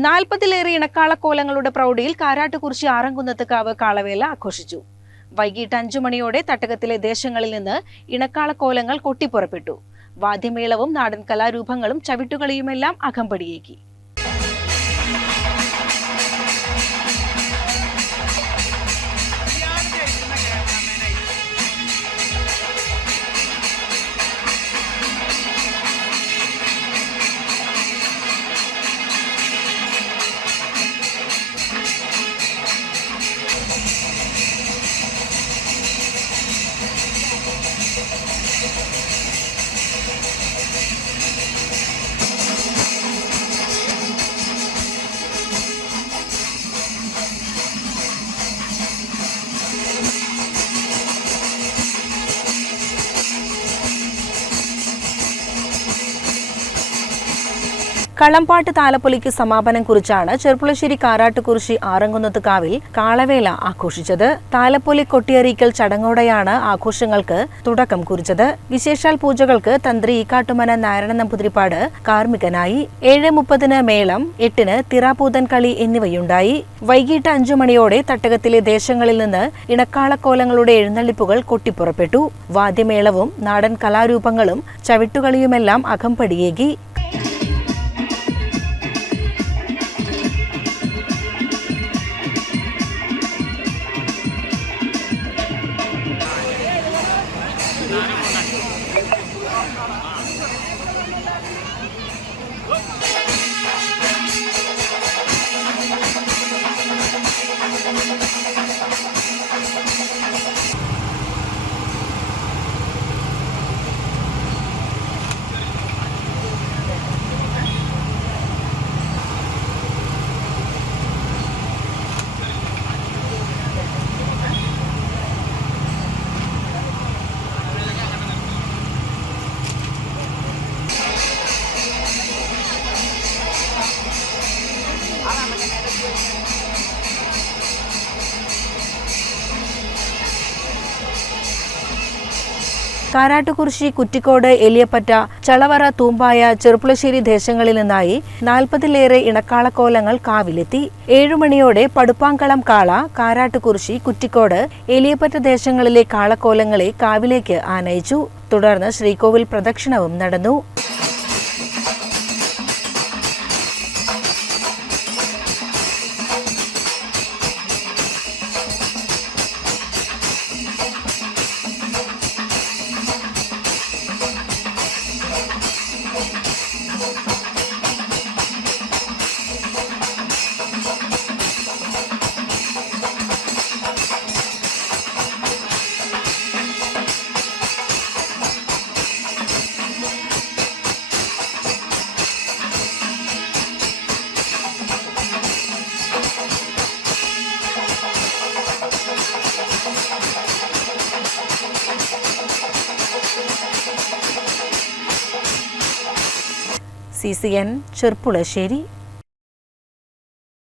40-ലേറെ ഇണക്കാളക്കോലങ്ങളുടെ പ്രൗഢിയിൽ കാരാട്ടുകുറിശി ആറങ്കുന്നത്തുകാവ് കാളവേല ആഘോഷിച്ചു. വൈകിട്ട് 5 മണിയോടെ തട്ടകത്തിലെ ദേശങ്ങളിൽ നിന്ന് ഇണക്കാളക്കോലങ്ങൾ കൊട്ടിപ്പുറപ്പെട്ടു. വാദ്യമേളവും നാടൻ കലാരൂപങ്ങളും ചവിട്ടുകളിയുമെല്ലാം അകമ്പടിയേകി. കളംപാട്ട് താലപ്പൊലിക്ക് സമാപനം കുറിച്ചാണ് ചെർപ്പുളശ്ശേരി കാരാട്ടുകുറിശി ആറങ്കുന്നത്തുകാവിൽ കാളവേല ആഘോഷിച്ചത്. താലപ്പൊലി കൊട്ടിയറിയിക്കൽ ചടങ്ങോടെയാണ് ആഘോഷങ്ങൾക്ക് തുടക്കം കുറിച്ചത്. വിശേഷാൽ പൂജകൾക്ക് തന്ത്രി ഈക്കാട്ടുമന നാരായണ നമ്പൂതിരിപ്പാട് കാർമ്മികനായി. 7:30 മേളം, 8 തിറാപൂതൻ കളി എന്നിവയുണ്ടായി. വൈകിട്ട് 5 മണിയോടെ തട്ടകത്തിലെ ദേശങ്ങളിൽ നിന്ന് ഇണക്കാളക്കോലങ്ങളുടെ എഴുന്നള്ളിപ്പുകൾ കൊട്ടിപ്പുറപ്പെട്ടു. വാദ്യമേളവും നാടൻ കലാരൂപങ്ങളും ചവിട്ടുകളിയുമെല്ലാം അകമ്പടിയേകി. കാരാട്ടുകുറിശി, കുറ്റിക്കോട്, എലിയപ്പറ്റ, ചളവറ, തൂമ്പായ, ചെർപ്പുളശ്ശേരി ദേശങ്ങളിൽ നിന്നായി 40-ലേറെ ഇണക്കാളക്കോലങ്ങൾ കാവിലെത്തി. 7 മണിയോടെ പടുപ്പാങ്കളം കാള, കാരാട്ടുകുറിശി, കുറ്റിക്കോട്, എലിയപ്പറ്റ ദേശങ്ങളിലെ കാളക്കോലങ്ങളെ കാവിലേക്ക് ആനയിച്ചു. തുടർന്ന് ശ്രീകോവിൽ പ്രദക്ഷിണവും നടന്നു. CCN ചെർപ്പുളശ്ശേരി.